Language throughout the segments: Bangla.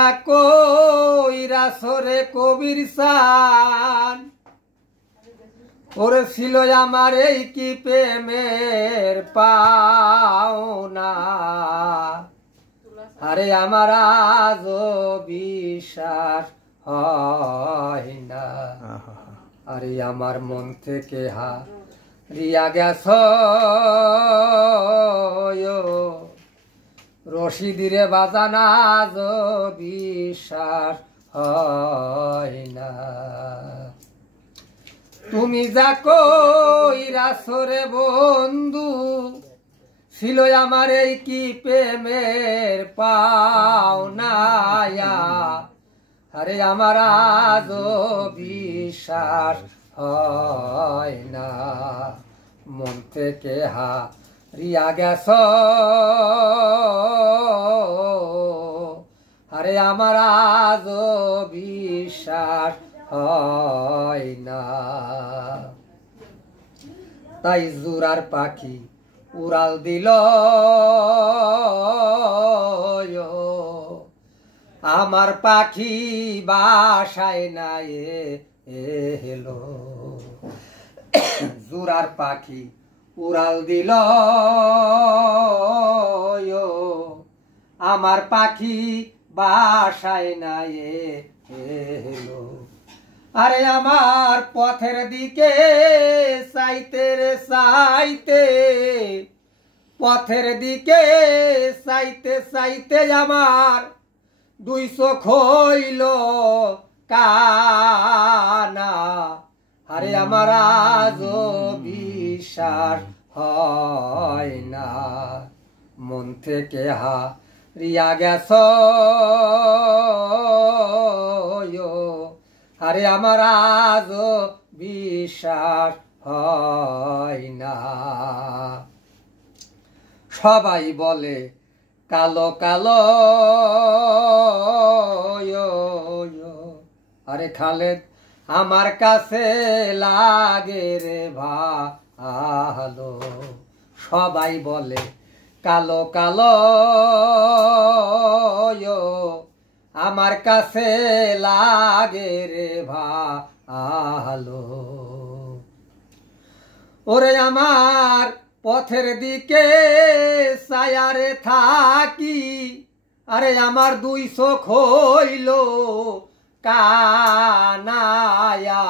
কইরা সরে কবির সান ওরে ছিল আমার এই কি প্রেমের পাওনা আরে আমার আজ বিশ্বাস হয় না আরে আমার মন থেকে হারিয়া গেছ রশিদিরে বাজানা আজ বিশ্বাস হয় না তুমি যা কইরা সরে বন্ধু ছিল আমার এই কি প্রেমের পাওনা আরে আমার আজ বিশ্বাস হয় না মন থেকে হারিয়া গেছ আরে আমার আজ বিশ্বাস হয় না তাই জুরার পাখি উড়াল দিল আমার পাখি বাসায় না এলো জুরার পাখি উড়াল দিল আমার পাখি বাসায় না এলো আরে আমার পথের দিকে চাইতে রে চাইতে পথের দিকে চাইতে চাইতে আমার দুই চোখ হইল কানা আরে আমার আজ বিশ্বাস হয় না মন থেকে হারিয়া গেছ আরে আমার আজ বিশ্বাস হয় না সবাই বলে কালো কালো আরে খালেদ আমার কাছে লাগে রে ভালো সবাই বলে কালো কালো আমার কাছে লাগে রে ভালো ওরে আমার পথের দিকে ছায়ারে থাকি আরে আমার দুই চোখ হইল কানায়া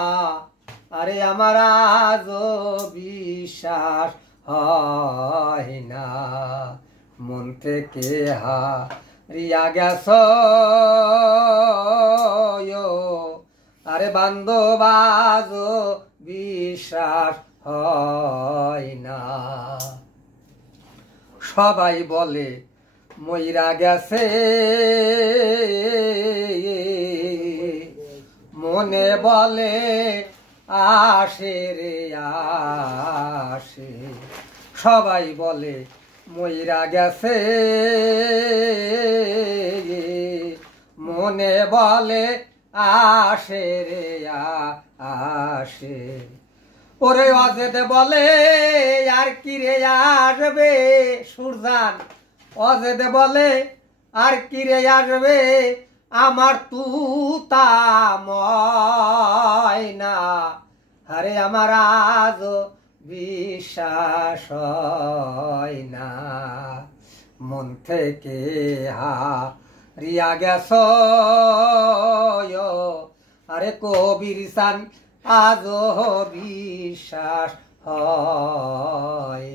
আরে আমার আজ বিশ্বাস হয় না মন থেকে হারিয়া গেছ আরে বান্ধব আজ বিশ্বাস হয় না সবাই বলে মইরা গেছে মনে বলে আসে রে আসে সবাই বলে মইরা গেছে মনে বলে আসে রে আসে ওরে অজেদে বলে আর কি রে আসবে সুরজান অজেদে বলে আর কি রে আসবে আমার তুতা ময়না আরে আমার আজ বিশ্বাস হয় না মন থেকে হারিয়া গেছ আরে কবির সান আজ বিশ্বাস হয়